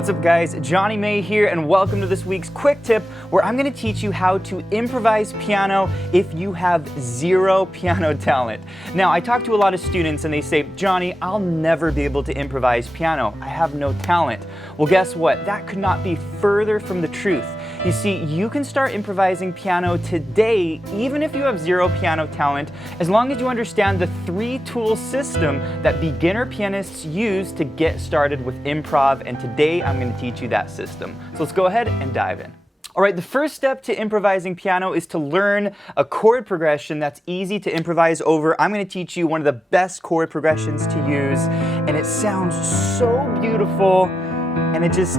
What's up guys, Jonny May here and welcome to this week's quick tip where I'm going to teach you how to improvise piano if you have zero piano talent. Now I talk to a lot of students and they say, Jonny, I'll never be able to improvise piano. I have no talent. Well guess what, that could not be further from the truth. You see, you can start improvising piano today even if you have zero piano talent, as long as you understand the 3-tool system that beginner pianists use to get started with improv, and today I'm going to teach you that system. So let's go ahead and dive in. Alright, the first step to improvising piano is to learn a chord progression that's easy to improvise over. I'm going to teach you one of the best chord progressions to use, and it sounds so beautiful and it just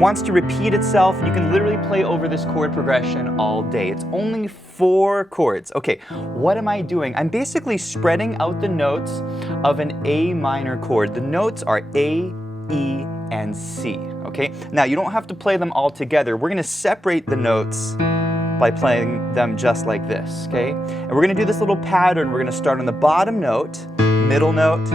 wants to repeat itself. You can literally play over this chord progression all day. It's only 4 chords. Okay, what am I doing? I'm basically spreading out the notes of an A minor chord. The notes are A, E, and C, okay? Now, you don't have to play them all together. We're gonna separate the notes by playing them just like this, okay? And we're gonna do this little pattern. We're gonna start on the bottom note, middle note,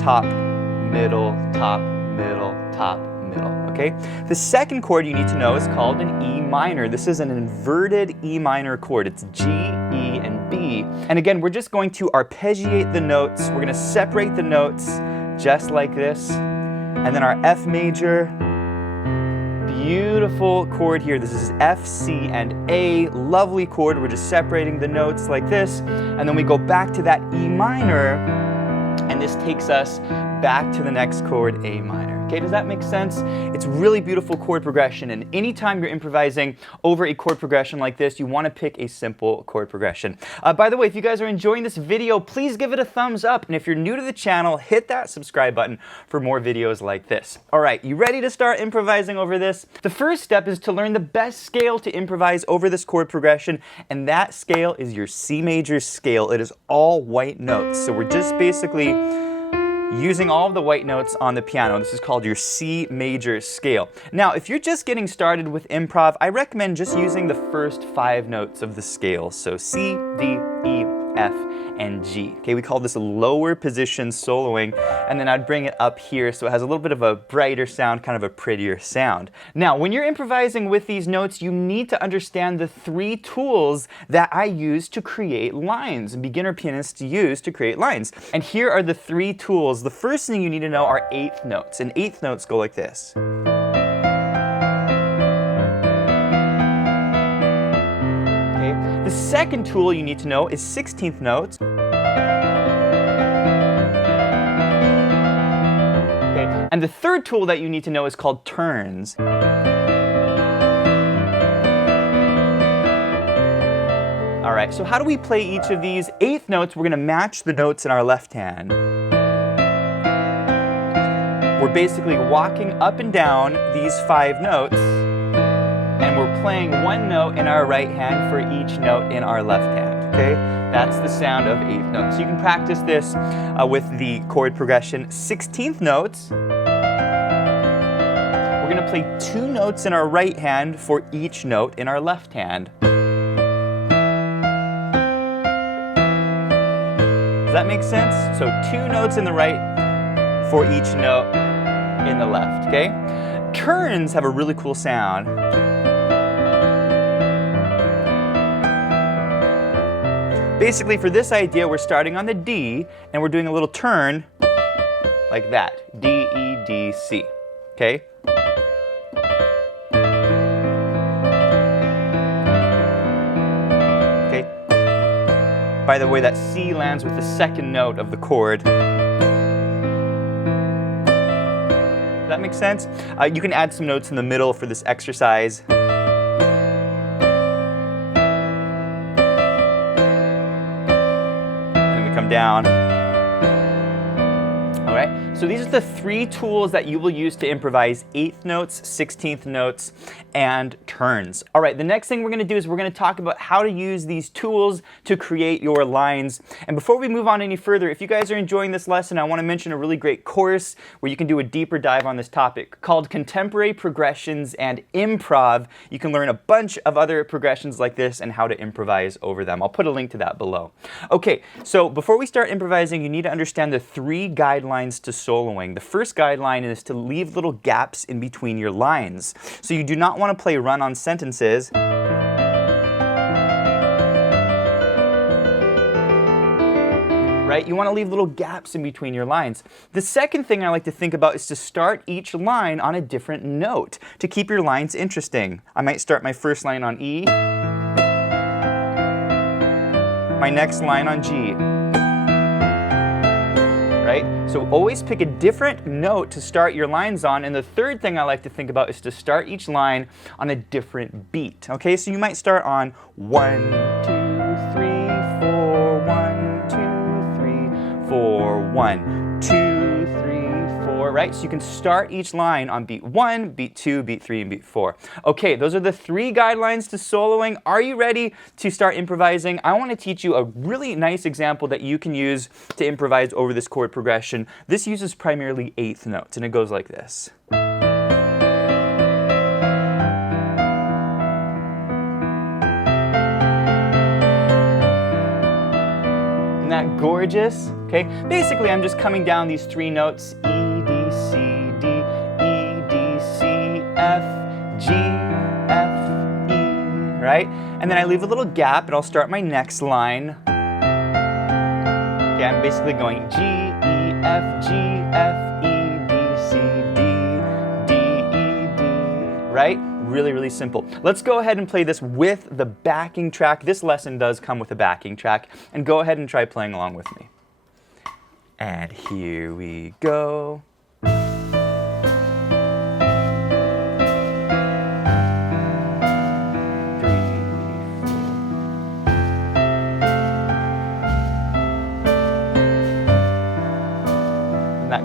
top, middle, top, middle, top, middle, okay? The second chord you need to know is called an E minor. This is an inverted E minor chord. It's G, E, and B. And again, we're just going to arpeggiate the notes. We're gonna separate the notes just like this. And then our F major, beautiful chord here. This is F, C, and A, lovely chord. We're just separating the notes like this. And then we go back to that E minor, and this takes us back to the next chord, A minor. Okay, does that make sense? It's really beautiful chord progression, and anytime you're improvising over a chord progression like this, you want to pick a simple chord progression. By the way, if you guys are enjoying this video, please give it a thumbs up, and if you're new to the channel, hit that subscribe button for more videos like this. Alright, you ready to start improvising over this? The first step is to learn the best scale to improvise over this chord progression, and that scale is your C major scale. It is all white notes, so we're just basically using all of the white notes on the piano. This is called your C major scale. Now, if you're just getting started with improv, I recommend just using the first 5 notes of the scale. So C, D, E, F, and G. Okay, we call this a lower position soloing, and then I'd bring it up here so it has a little bit of a brighter sound, kind of a prettier sound. Now, when you're improvising with these notes, you need to understand the 3 tools that I use to create lines, and beginner pianists use to create lines. And here are the 3 tools. The first thing you need to know are 8th notes, and 8th notes go like this. The second tool you need to know is 16th notes. Okay. And the third tool that you need to know is called turns. Alright, so how do we play each of these? 8th notes, we're going to match the notes in our left hand. We're basically walking up and down these 5 notes, and we're playing 1 note in our right hand for each note in our left hand, okay? That's the sound of 8th notes. So you can practice this with the chord progression. 16th notes, we're gonna play 2 notes in our right hand for each note in our left hand. Does that make sense? So 2 notes in the right for each note in the left, okay? Turns have a really cool sound. Basically, for this idea, we're starting on the D, and we're doing a little turn like that. D, E, D, C. Okay? Okay. By the way, that C lands with the second note of the chord. Does that make sense? You can add some notes in the middle for this exercise. Come down. All right, so these are the 3 tools that you will use to improvise: 8th notes, 16th notes, and turns. All right, the next thing we're going to do is we're going to talk about how to use these tools to create your lines. And before we move on any further, if you guys are enjoying this lesson, I want to mention a really great course where you can do a deeper dive on this topic called Contemporary Progressions and Improv. You can learn a bunch of other progressions like this and how to improvise over them. I'll put a link to that below. Okay, so before we start improvising, you need to understand the 3 guidelines to solo. soloing. The first guideline is to leave little gaps in between your lines. So you do not want to play run-on sentences. Right? You want to leave little gaps in between your lines. The second thing I like to think about is to start each line on a different note to keep your lines interesting. I might start my first line on E, my next line on G. Right? So always pick a different note to start your lines on, and the third thing I like to think about is to start each line on a different beat. Okay, so you might start on 1, 2, 3, 4, 1, 2, 3, 4, 1, 2, 3, 4, right? So you can start each line on beat 1, beat 2, beat 3, and beat 4. Okay, those are the 3 guidelines to soloing. Are you ready to start improvising? I want to teach you a really nice example that you can use to improvise over this chord progression. This uses primarily 8th notes, and it goes like this. Isn't that gorgeous? Okay, basically I'm just coming down these 3 notes, E, D, C, D, E, D, C, F, G, F, E, right? And then I leave a little gap and I'll start my next line. Okay, I'm basically going G, E, F, G, F, E, D, C, D, D, E, D, right? Really, really simple. Let's go ahead and play this with the backing track. This lesson does come with a backing track. And go ahead and try playing along with me. And here we go.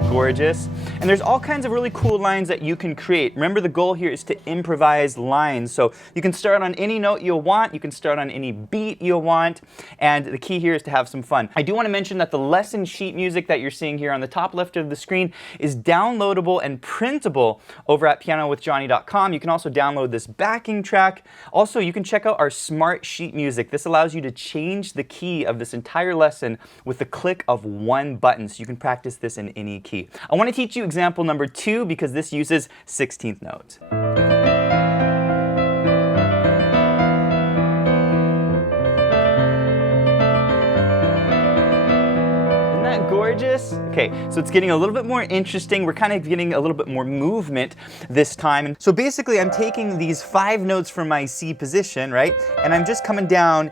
Gorgeous. And there's all kinds of really cool lines that you can create. Remember, the goal here is to improvise lines. So you can start on any note you want, you can start on any beat you want, and the key here is to have some fun. I do want to mention that the lesson sheet music that you're seeing here on the top left of the screen is downloadable and printable over at pianowithjonny.com. You can also download this backing track. Also, you can check out our smart sheet music. This allows you to change the key of this entire lesson with the click of one button, so you can practice this in any key. I want to teach you example number 2 because this uses 16th notes. Isn't that gorgeous? Okay, so it's getting a little bit more interesting. We're kind of getting a little bit more movement this time. And so basically I'm taking these 5 notes from my C position, right? And I'm just coming down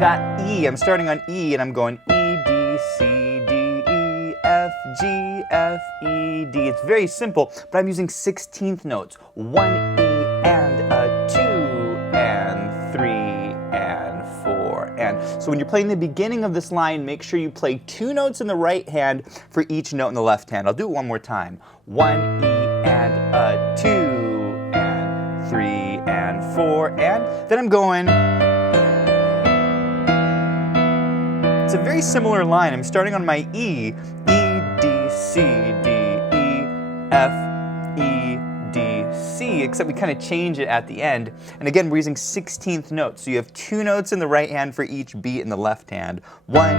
that E. I'm starting on E and I'm going E, D, C, F, G, F, E, D. It's very simple, but I'm using 16th notes. 1 E and a 2 and 3 and 4 and. So when you're playing the beginning of this line, make sure you play 2 notes in the right hand for each note in the left hand. I'll do it one more time. 1 E and a 2 and 3 and 4 and. Then I'm going. It's a very similar line. I'm starting on my E, E, D, C, D, E, F, E, D, C, except we kind of change it at the end. And again, we're using 16th notes. So you have 2 notes in the right hand for each beat in the left hand. 1 E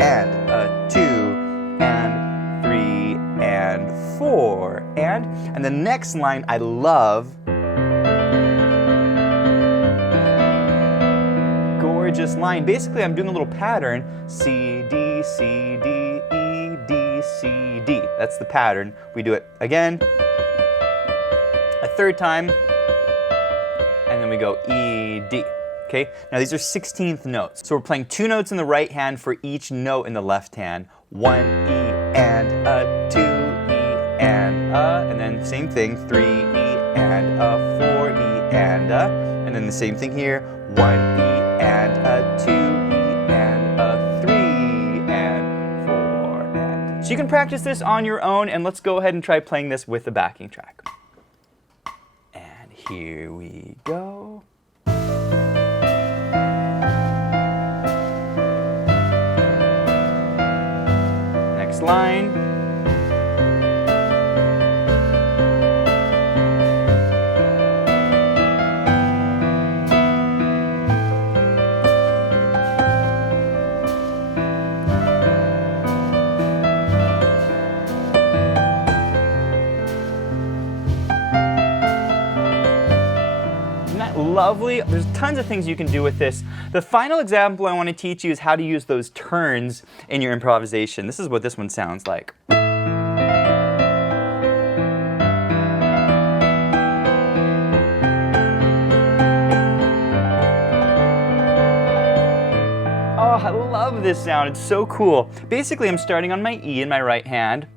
and a 2 and 3 and 4 and the next line I love. Gorgeous line. Basically, I'm doing a little pattern. C, D, C, D, E, D, C, D. That's the pattern. We do it again, a third time, and then we go E, D. Okay? Now these are 16th notes. So we're playing 2 notes in the right hand for each note in the left hand. 1 E and a 2 E and then same thing. 3 E and a 4 E and then the same thing here. 1 E and a 2 E and a 3 and 4 and. So you can practice this on your own, and let's go ahead and try playing this with the backing track. And here we go. Next line. lovely. There's tons of things you can do with this. The final example I want to teach you is how to use those turns in your improvisation. This is what this one sounds like. Oh, I love this sound. It's so cool. Basically, I'm starting on my E in my right hand.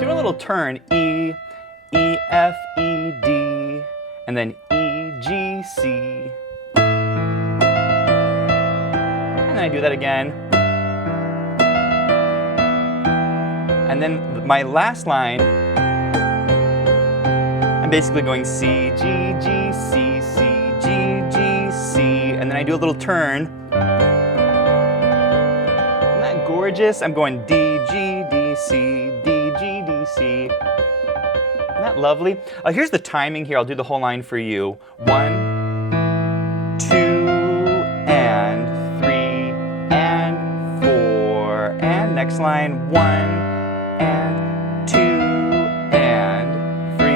Doing a little turn. E, E, F, E, D, and then E, G, C. And then I do that again. And then my last line, I'm basically going C, G, G, C, C, G, G, C, and then I do a little turn. Isn't that gorgeous? I'm going D, G, D, C, D, G, D, C. Isn't that lovely? Here's the timing here. I'll do the whole line for you. 1, 2, and 3, and 4, and next line 1, and 2, and 3,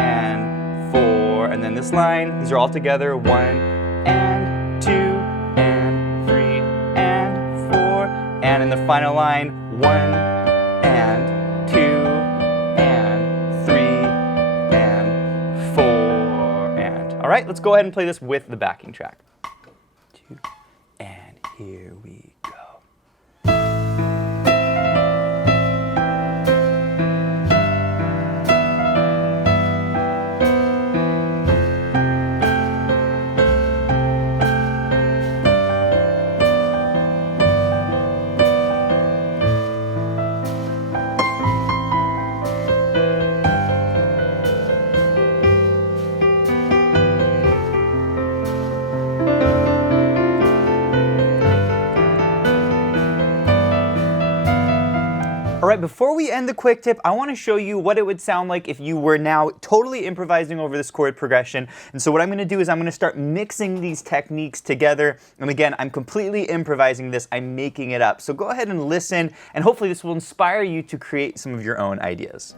and 4, and then this line. These are all together. 1, and 2, and 3, and 4, and in the final line 1, and 2, and 3, and 4, and. All right, let's go ahead and play this with the backing track. 2, and here we go. All right, before we end the quick tip, I want to show you what it would sound like if you were now totally improvising over this chord progression. And so what I'm going to do is I'm going to start mixing these techniques together. And again, I'm completely improvising this. I'm making it up. So go ahead and listen, and hopefully this will inspire you to create some of your own ideas.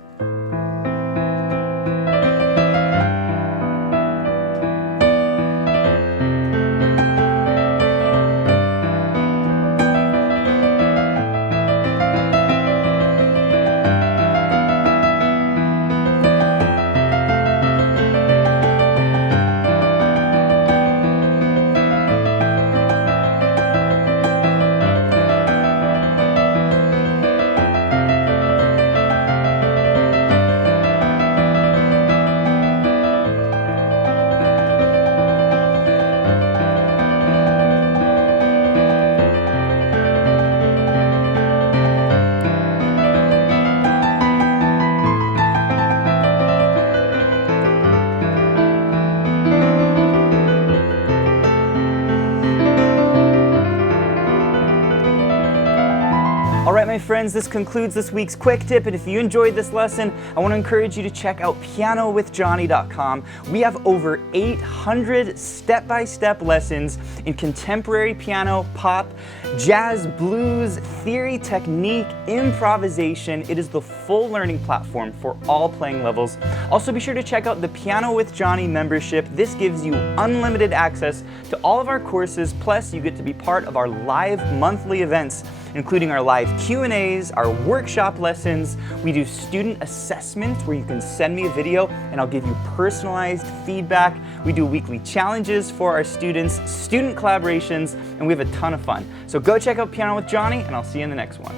All right, my friends, this concludes this week's quick tip, and if you enjoyed this lesson, I want to encourage you to check out pianowithjohnny.com. We have over 800 step-by-step lessons in contemporary piano, pop, jazz, blues, theory, technique, improvisation. It is the full learning platform for all playing levels. Also, be sure to check out the Piano with Johnny membership. This gives you unlimited access to all of our courses, plus you get to be part of our live monthly events, including our live Q&As, our workshop lessons. We do student assessments where you can send me a video and I'll give you personalized feedback. We do weekly challenges for our students, student collaborations, and we have a ton of fun. So go check out Piano with Johnny, and I'll see you in the next one.